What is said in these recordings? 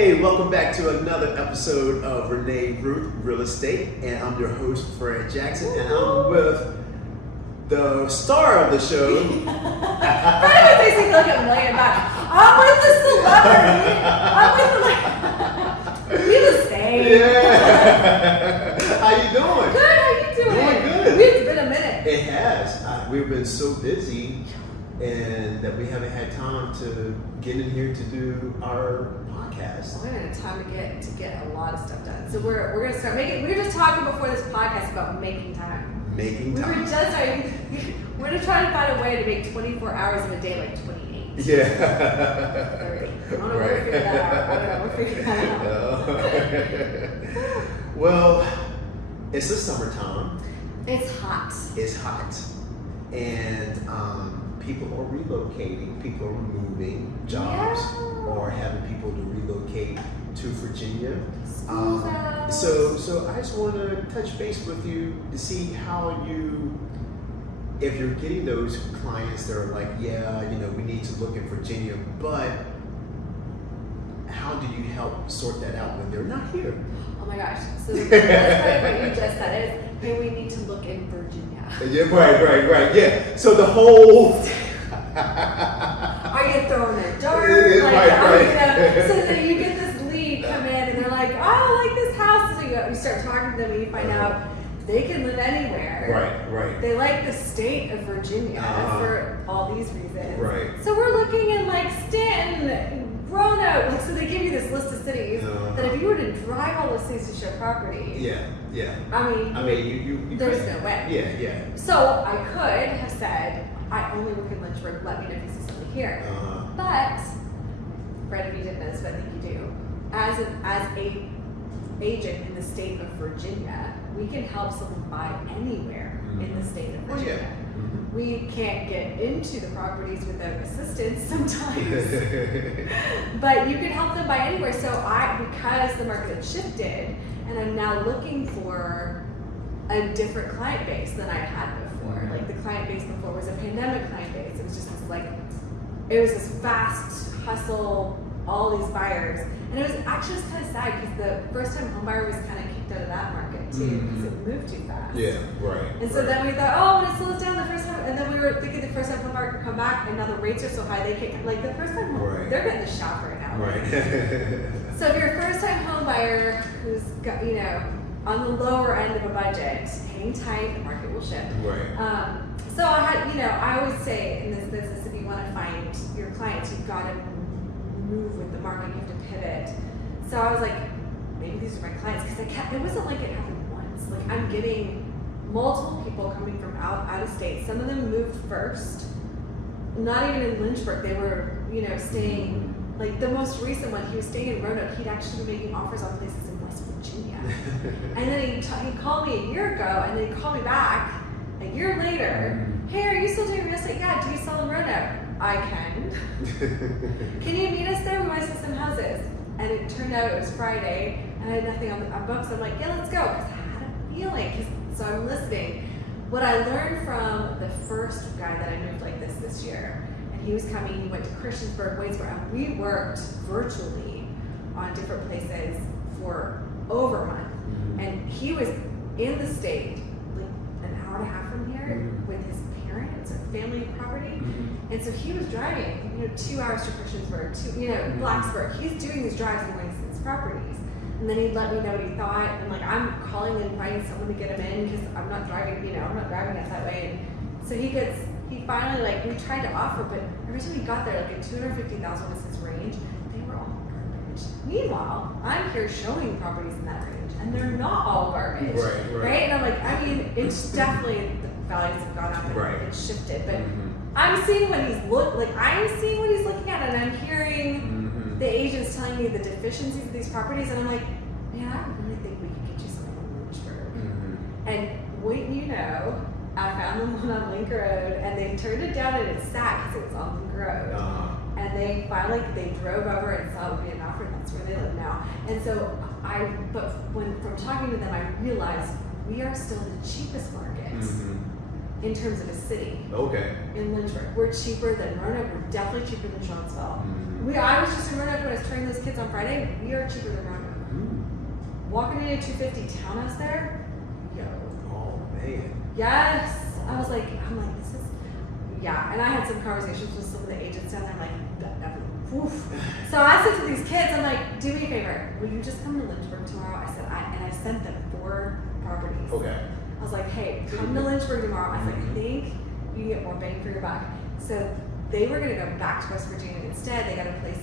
Hey, welcome back to another episode of Renee, Ruth, Real Estate, and I'm your host, Fred Jackson, and I'm with the star of the show. Fred makes me feel like a million bucks. I'm with the celebrity. I'm with the real estate. Yeah. How you doing? Good, how you doing? Doing good. It's been a minute. It has. We've been so busy, and that we haven't had time to get in here to do our podcast. We haven't had time to get a lot of stuff done. So we're gonna start making. We were just talking before this podcast about making time. Making We time. were just we're gonna try to find a way to make 24 hours in a day like 28. Yeah. 30. I don't know where to figure that out. I don't know. We're figuring that out. Well, it's the summertime. It's hot. It's hot, and people are relocating. People are moving jobs, or having people to relocate to Virginia. So I just want to touch base with you to see how if you're getting those clients that are like, yeah, we need to look in Virginia, but how do you help sort that out when they're not here? Oh my gosh. So that's right, what you just said is, hey, we need to look in Virginia. Yeah, right. Yeah. So the whole. Are you throwing a dart? Right. So then you get this lead come in and they're like, oh, I like this house. So you start talking to them and you find out they can live anywhere. Right. They like the state of Virginia for all these reasons. Right. So we're looking in like Stanton, Roanoke. So they give you this list of cities that if you were to drive all those cities to show property. Yeah. I mean, you there's no way. Yeah. So I could have said, I only work in Lynchburg, let me know if you see something here. But, Fred, if you didn't know this, but I think you do, as a agent in the state of Virginia, we can help someone buy anywhere in the state of Virginia. We can't get into the properties without assistance sometimes, but you can help them buy anywhere. So because the market had shifted, and I'm now looking for a different client base than I had before. Like the client base before was a pandemic client base. It was just this fast hustle, all these buyers. And it was actually kind of sad because the first time home buyer was kind of kicked out of that market too because it moved too fast. Yeah, right. And so then we thought, when it slows down the first time, and then we were thinking the first time home buyer could come back, and now the rates are so high they can't. Like the first time they're getting the shock right now. Right. So if you're a first time home buyer who's got, on the lower end of a budget, hang tight, the market will shift. Right. So I had, I always say in this business, if you want to find your clients, you've got to move with the market, you have to pivot. So I was like, maybe these are my clients, because it wasn't like it happened once. Like I'm getting multiple people coming from out of state. Some of them moved first, not even in Lynchburg. They were, staying, like the most recent one, he was staying in Roanoke. He'd actually been making offers on places in West Virginia. And then he called me a year ago, and then he called me back a year later. Hey, are you still doing real estate? Yeah, do you sell in Roanoke? I can. Can you meet us there? We want to see some houses. And it turned out it was Friday, and I had nothing on books. I'm like, yeah, let's go. Because I had a feeling. So I'm listening. What I learned from the first guy that I moved like this year, and he was coming, he went to Christiansburg, Waynesboro, and we worked virtually on different places for over a month. And he was in the state, like an hour and a half from here, with his parents or family property. And so he was driving, 2 hours to Christiansburg, Blacksburg. He's doing these drives and going to these properties. And then he'd let me know what he thought. And like, I'm calling and finding someone to get him in because I'm not driving, I'm not driving us that way. And so he finally, we tried to offer, but every time he got there, like at $250,000 was his range, they were all garbage. Meanwhile, I'm here showing properties in that range, and they're not all garbage. Right? And I'm like, it's definitely, the values have gone up and it's shifted. But I'm seeing what he's looking at, and I'm hearing the agents telling me the deficiencies of these properties, and I'm like, man, I really think we could get you something in Lynchburg. And wouldn't you know, I found them one on Link Road, and they turned it down, and it sat because it was on Link Road. And they finally, they drove over and saw it would be an offer, and that's where they live now. And so from talking to them, I realized we are still the cheapest market in terms of a city. Okay. In Lynchburg, we're cheaper than Roanoke. We're definitely cheaper than Jonesville. Mm-hmm. I was just in Roanoke when I was turning those kids on Friday. We are cheaper than Roanoke. Walking into a 250 townhouse there, yo. Oh man. Yes. I'm like, this is, yeah. And I had some conversations with some of the agents down there. I'm like, oof. So I said to these kids, I'm like, do me a favor. Will you just come to Lynchburg tomorrow? I said, and I sent them 4 properties. Okay. I was like, hey, come to Lynchburg tomorrow. I said, I think you get more bang for your buck. So they were going to go back to West Virginia instead. They got a place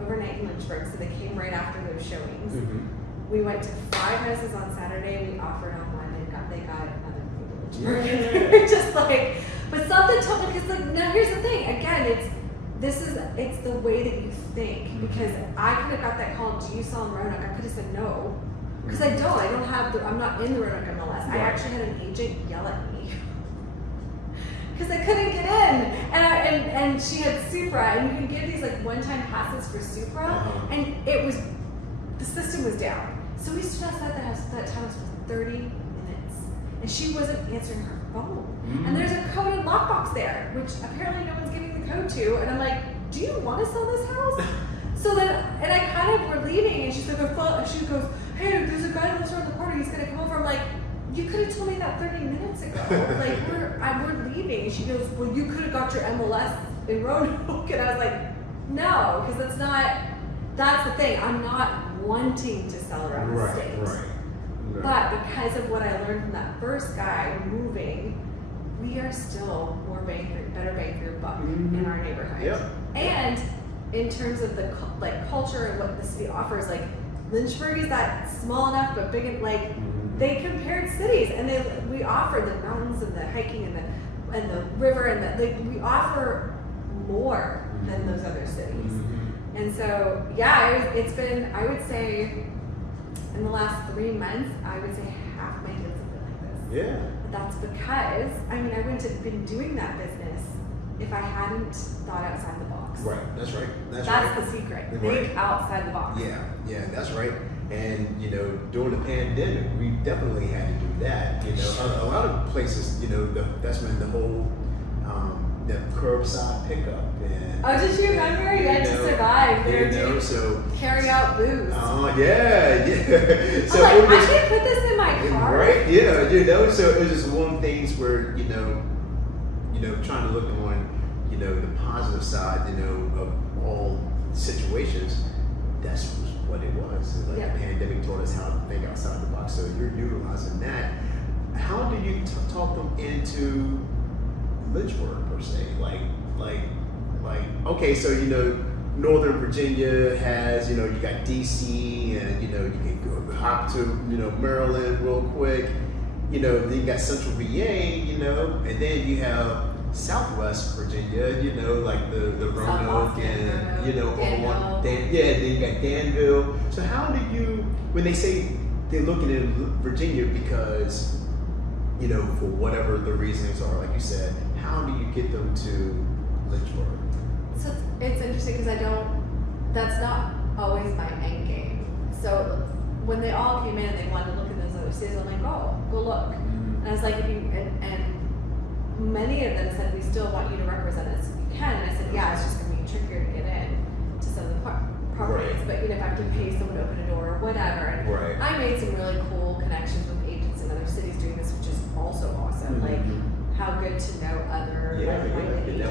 overnight in Lynchburg, so they came right after those showings. Mm-hmm. We went to 5 houses on Saturday. We offered on one. They got another Lynchburg. We're just like, but something told me, because like, no, here's the thing. Again, it's the way that you think. Because I could have got that call, do you sell in Roanoke? I could have said no. Because I don't have I'm not in the Roanoke MLS. I actually had an agent yell at me. Because I couldn't get in. And she had Supra, and you can give these like one-time passes for Supra, and the system was down. So we stood outside that townhouse for 30 minutes, and she wasn't answering her phone. And there's a coded lockbox there, which apparently no one's giving the code to. And I'm like, do you want to sell this house? So then, and I kind of were leaving, and she's like, she goes, hey, there's a guy that lives around the corner. He's gonna come over. I'm like, you could have told me that 30 minutes ago. Like we're leaving. And she goes, well, you could have got your MLS in Roanoke. And I was like, no, because that's the thing. I'm not wanting to sell around the state. Right. But because of what I learned from that first guy moving, we are still better bang for your buck in our neighborhood. Yep. And in terms of the culture and what the city offers, like Lynchburg is that small enough but big, and like they compared cities, and we offer the mountains and the hiking and the river and we offer more than those other cities. And so, yeah, it's been, I would say, in the last 3 months, I would say half my kids have been like this. Yeah. But that's because, I wouldn't have been doing that business if I hadn't thought outside the box. Right, that's right. That's the secret. Think outside the box. Yeah, that's right. And, during the pandemic, we definitely had to do that. A lot of places, that's when the whole, the curbside pickup. And, did you remember? You had to survive. So carry out booze. Yeah. So I'm like, I can't put this in my car. Right? Yeah, so it was just one of the things where, trying to look on, the positive side, of all situations. That's what it was. The pandemic taught us how to think outside the box. So you're utilizing that. How do you talk them into Lynchburg per se? Okay, so Northern Virginia has, you got DC, and you can go hop to Maryland real quick. Then you got Central VA, and then you have Southwest Virginia, like the Roanoke and then you got Danville. So how do you, when they say they're looking in Virginia because for whatever the reasons are, like you said, how do you get them to Lynchburg? So it's interesting because that's not always my end game. So when they all came in and they wanted to look in those other cities, I'm like, go look. And I was like, and many of them said, we still want you to represent us if you can. And I said, yeah, it's just going to be trickier to get in to some of the properties. But if I have to pay someone to open a door or whatever. And I made some really cool connections with agents in other cities doing this, which is also awesome. Like, how good to know other agents.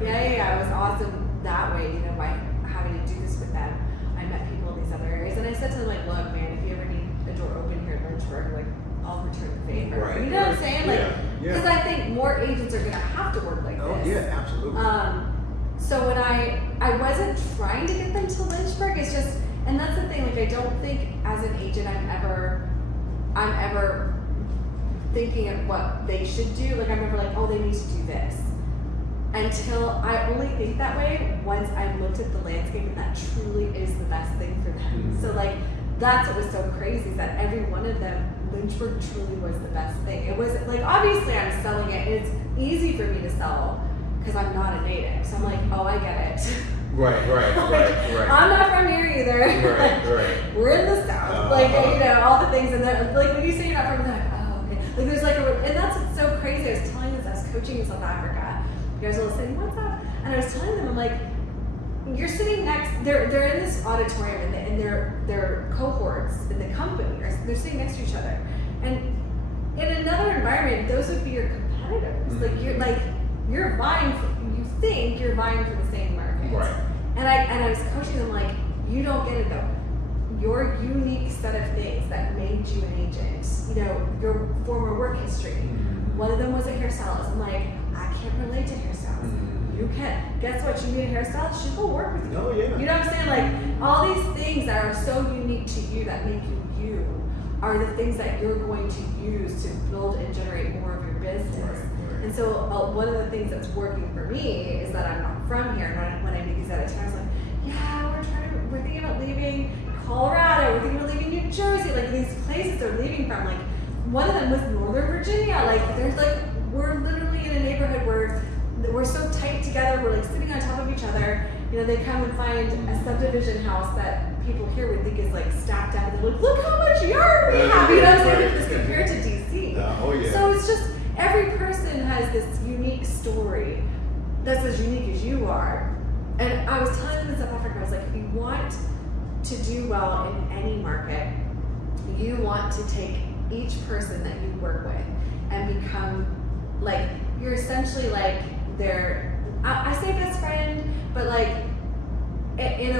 It was awesome that way, by having to do this with them. I met people in these other areas, and I said to them, like, look, man, if you ever need a door open here in Lynchburg, like, I'll return the favor. You know what I'm saying? Because I think more agents are going to have to work like this. Oh, yeah, absolutely. So when I wasn't trying to get them to Lynchburg, it's just, and that's the thing, like, I don't think as an agent I'm ever thinking of what they should do. Like, I'm never like, oh, they need to do this. Until I only think that way once I've looked at the landscape and that truly is the best thing for them. So like, that's what was so crazy, is that every one of them, Lynchburg truly was the best thing. It was like, obviously I'm selling it, and it's easy for me to sell because I'm not a native. So I'm like, oh, I get it. Right. I'm not from here either. Right. We're in the South. All the things. And then, like, when you say you're not from, they're like, oh, okay. Like, there's like and that's what's so crazy. I was telling this coaching in South Africa. You guys are listening, what's up? And I was telling them, I'm like, you're sitting next, they're in this auditorium and their cohorts in the company, they're sitting next to each other. And in another environment, those would be your competitors. You're vying for, you think you're vying for the same market. Right. And I was coaching them like, you don't get it though. Your unique set of things that made you an agent, your former work history. One of them was a hairstylist. I'm like, I can't relate to hairstylists. You can't. Guess what? You need a hairstylist, she'll go work with you. Oh, yeah. You know what I'm saying? Like, all these things that are so unique to you that make you you are the things that you're going to use to build and generate more of your business. Right. And so one of the things that's working for me is that I'm not from here. And when I make these edits, I was like, yeah, we're thinking about leaving Colorado, we're thinking about leaving New Jersey, like these places they're leaving from. Like, one of them was Northern Virginia. Like, we're literally in a neighborhood where we're so tight together, we're like sitting on top of each other. They come and find a subdivision house that people here would think is like stacked out. They're like, look how much yard we have. You know what I'm saying? It's compared to DC. Oh yeah. So it's just, every person has this unique story that's as unique as you are. And I was telling them in South Africa, I was like, if you want to do well in any market, you want to take each person that you work with and become like, you're essentially like their, I say best friend, but like in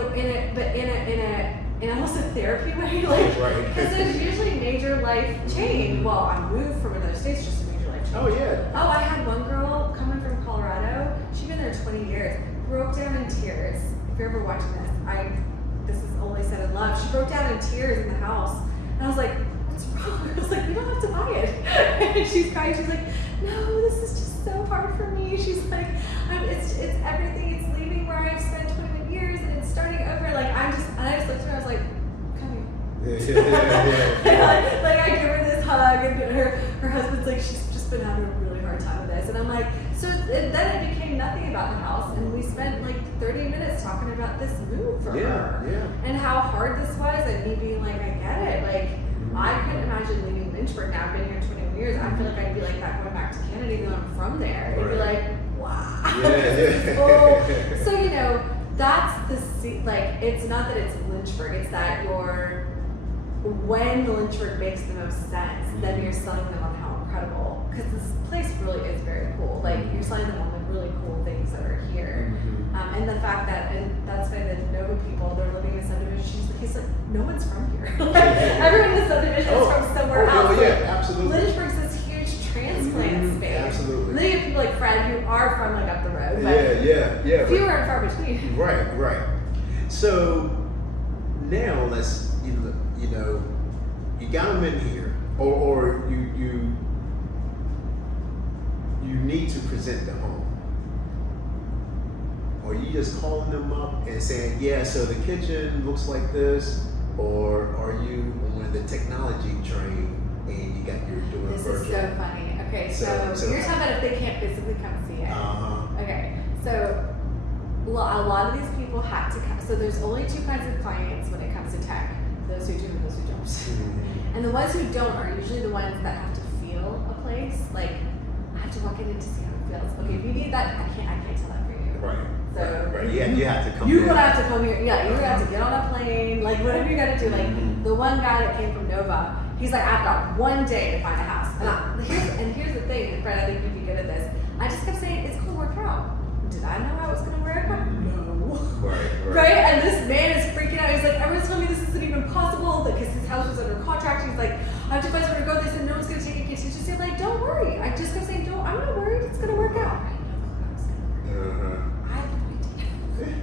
almost a therapy way, like, because there's usually major life change. Well, I moved from another state, it's just a major life change. Oh yeah. Oh, I had one girl coming from Colorado. She'd been there 20 years. Broke down in tears. If you're ever watching this, this is only said in love. She broke down in tears in the house, and I was like, "What's wrong?" I was like, "You don't have to buy it." And she's crying. She's like, "No, this is just so hard for me." She's like, "It's everything. It's leaving where I've spent 21 years, and it's starting over." Like, and I just looked at her. I was like, "Come here." Yeah. Like, I give her this hug, and her husband's like, "She's just been having a really hard time with this," and I'm like, so then it became nothing about the house, and we spent like 30 minutes talking about this move for her, and how hard this was, and me being like, I get it. Like, I couldn't imagine leaving Lynchburg now. I've been here 21 years. I feel like I'd be like that going back to Canada, even though I'm from there. It'd be like, wow. So that's like, it's not that it's Lynchburg. It's that when the Lynchburg makes the most sense, then you're selling them on how incredible, because this place really is very cool. Like, you're selling them on the really cool things that are here. And the fact that, and that's why the Nova people, they're living in a subdivision. He's like, no one's from here. Everyone in the subdivision is from somewhere else. Oh, yeah, absolutely. Lynchburg's this huge transplant space. Absolutely. Then you have people like Fred who are from like up the road. But fewer and far between. Right. So now let's, you got them in here, or you need to present the home. Or you just calling them up and saying, yeah, so the kitchen looks like this, or are you on the technology train and you're doing this virtual? This is so funny. Okay, so you're talking about if they can't physically come see it. Okay, so a lot of these people have to come. So there's only two kinds of clients when it comes to tech: those who do and those who don't. And the ones who don't are usually the ones that have to feel a place. Like, I have to walk in to see how it feels. Okay, if you need that, I can't tell that for you. Right. So yeah, you have to come. You're gonna have to come here. Yeah, you're gonna have to get on a plane. Like, whatever you gotta do. Like, the one guy that came from Nova, he's like, I've got one day to find a house. And here's the thing, and Fred, I think you'd be good at this. I just kept saying, it's gonna work out. Did I know how it was gonna work out? No. Right. And this man is freaking out. He's like, everyone's telling me this isn't even possible because his house was under contract. He's like, I have to find somewhere to go. They said no one's gonna take a kid. He's just saying, like, don't worry. I just kept saying, I'm not worried. It's gonna work out. I know how it's gonna work out. I had no idea.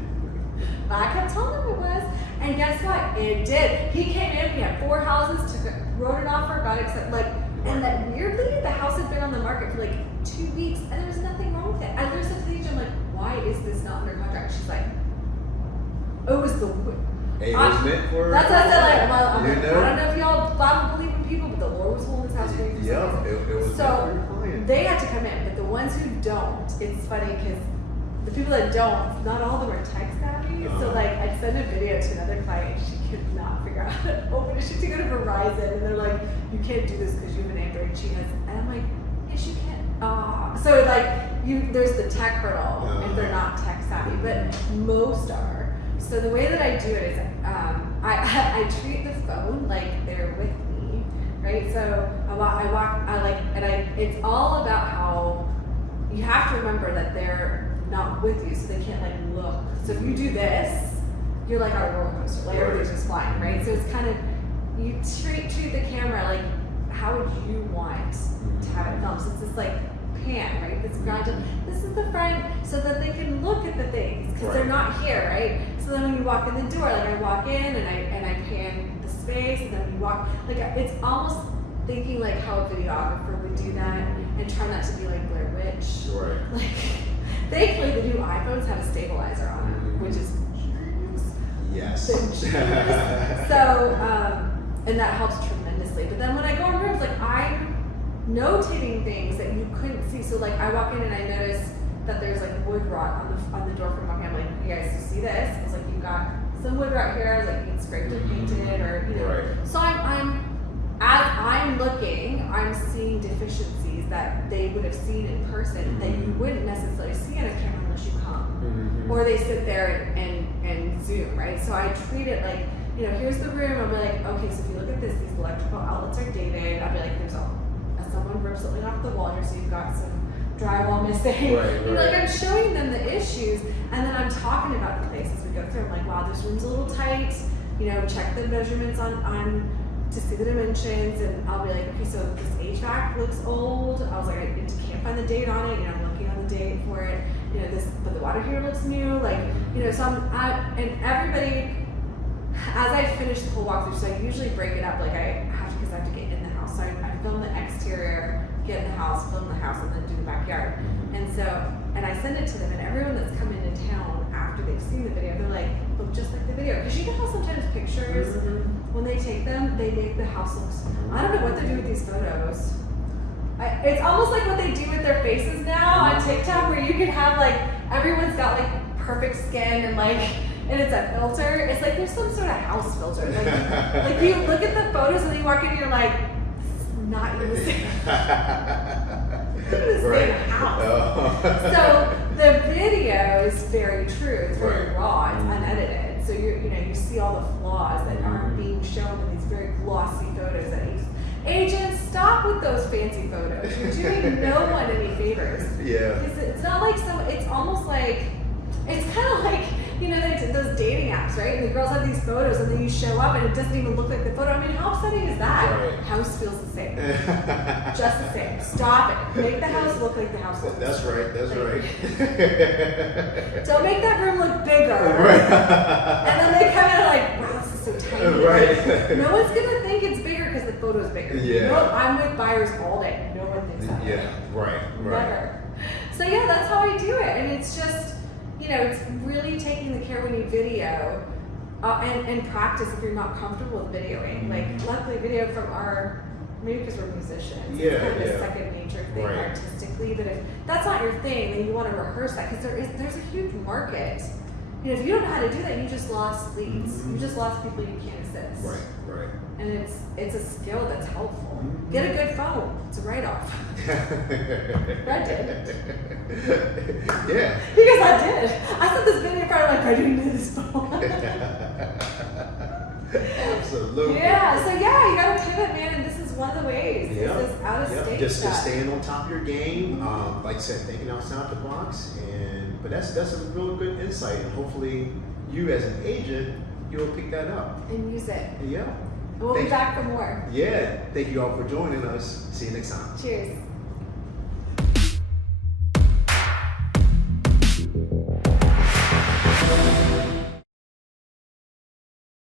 But I kept telling him it was. And guess what? It did. He came in, we had 4 houses, wrote an offer, got accepted. Like, and that weirdly, the house had been on the market for like 2 weeks, and there was nothing wrong with it. I literally said to the agent, like, why is this not under contract? She's like, it was the. Hey, it was meant for. That's what I said. Like, I don't know if y'all Bible believing people, but the Lord was holding this house for you. Yeah, it was. So they had to come in, but the ones who don't, it's funny because the people that don't, not all of them are tech savvy. So like, I sent a video to another client, she could not figure out how to open it. She had to go to Verizon, and they're like, you can't do this because you have an Android. She has, and I'm like, yes, you can. So like there's the tech hurdle if they're not tech savvy, but most are. So the way that I do it is I treat the phone like they're with me, right? So it's all about how you have to remember that they're not with you, so they can't like look. So if you do this, you're like on a roller coaster, like everything's just flying, right? So it's kind of, you treat the camera like how would you want to have it filmed? So it's this like pan, right? This gradual, this is the front, so that they can look at the things because they're not here, right? So then when you walk in the door, like I walk in and I pan the space, and then when you walk, like it's almost thinking like how a videographer would do that, and try not to be like Blair Witch. Right. Like, thankfully the new iPhones have a stabilizer on them, which is yes. So, and that helps tremendously. But then when I go in rooms, like I'm notating things that you couldn't see. So like I walk in and I notice that there's like wood rot on the door from walking. I'm like, you guys, you see this? It's like you got some wood rot here. I was like, you scraped or painted, or you know. Right. So as I'm looking, I'm seeing deficiencies that they would have seen in person that you wouldn't necessarily see on a camera unless you come, or they sit there and zoom, right? So I treat it like, you know, here's the room. I'll be like, okay, so if you look at this, these electrical outlets are dated. I'll be like, there's someone ripped something off the wall here, so you've got some drywall missing. Right. Like I'm showing them the issues, and then I'm talking about the places we go through. I'm like, wow, this room's a little tight. You know, check the measurements on to see the dimensions, and I'll be like, okay, so this HVAC looks old. I was like, I can't find the date on it. You know, I'm looking on the date for it. You know, but the water heater looks new. Like, you know, so and everybody, as I finish the whole walkthrough, so I usually break it up. Like I have to get in the house. So I film the exterior, get in the house, film the house, and then do the backyard. And I send it to them, and everyone that's come into town after they've seen the video, they're like, look just like the video. Because you know how sometimes pictures, when they take them, they make the house look, I don't know what they do with these photos. It's almost like what they do with their faces now on TikTok, where you can have like, everyone's got like perfect skin and it's a filter. It's like there's some sort of house filter. Like you look at the photos and then you walk in and you're like, not even the same. The same house. So the video is very true. It's very raw. It's unedited. So you see all the flaws that aren't being shown in these very glossy photos. That agents, stop with those fancy photos. You're doing no one any favors. Yeah. It's not like it's almost like, it's kind of like, you know, those dating apps, right? And the girls have these photos, and then you show up, and it doesn't even look like the photo. I mean, how upsetting is that? Right. House feels the same. Just the same. Stop it. Make the house look like the house looks. That's right. That's right. Don't make that room look bigger. Right. And then they come in and like, wow, this is so tiny. Right. No one's gonna think it's bigger because the photo's bigger. Yeah. No, I'm with buyers all day. No one thinks that. Yeah. Right. Never. So yeah, that's how I do it, and it's just, you know, it's really taking the care when you video and practice if you're not comfortable with videoing. Like, luckily, video from maybe because we're musicians, it's kind of a second nature thing artistically. That if that's not your thing, then you want to rehearse that, because there's a huge market. You know, if you don't know how to do that, you just lost leads. You just lost people you can't assist. Right. And it's a skill that's helpful. Get a good phone. It's a write-off. Brad did. Yeah. Because I did. I saw this video in front of I do need this phone. Absolutely. Yeah. So yeah, you gotta pivot, man, and this is one of the ways. Yeah. This is out of state Just stuff. staying on top of your game. Like I said, thinking outside the box, but that's a real good insight. And hopefully, you as an agent, you'll pick that up And use it. Yeah. And we'll be back for more. Yeah. Thank you all for joining us. See you next time. Cheers.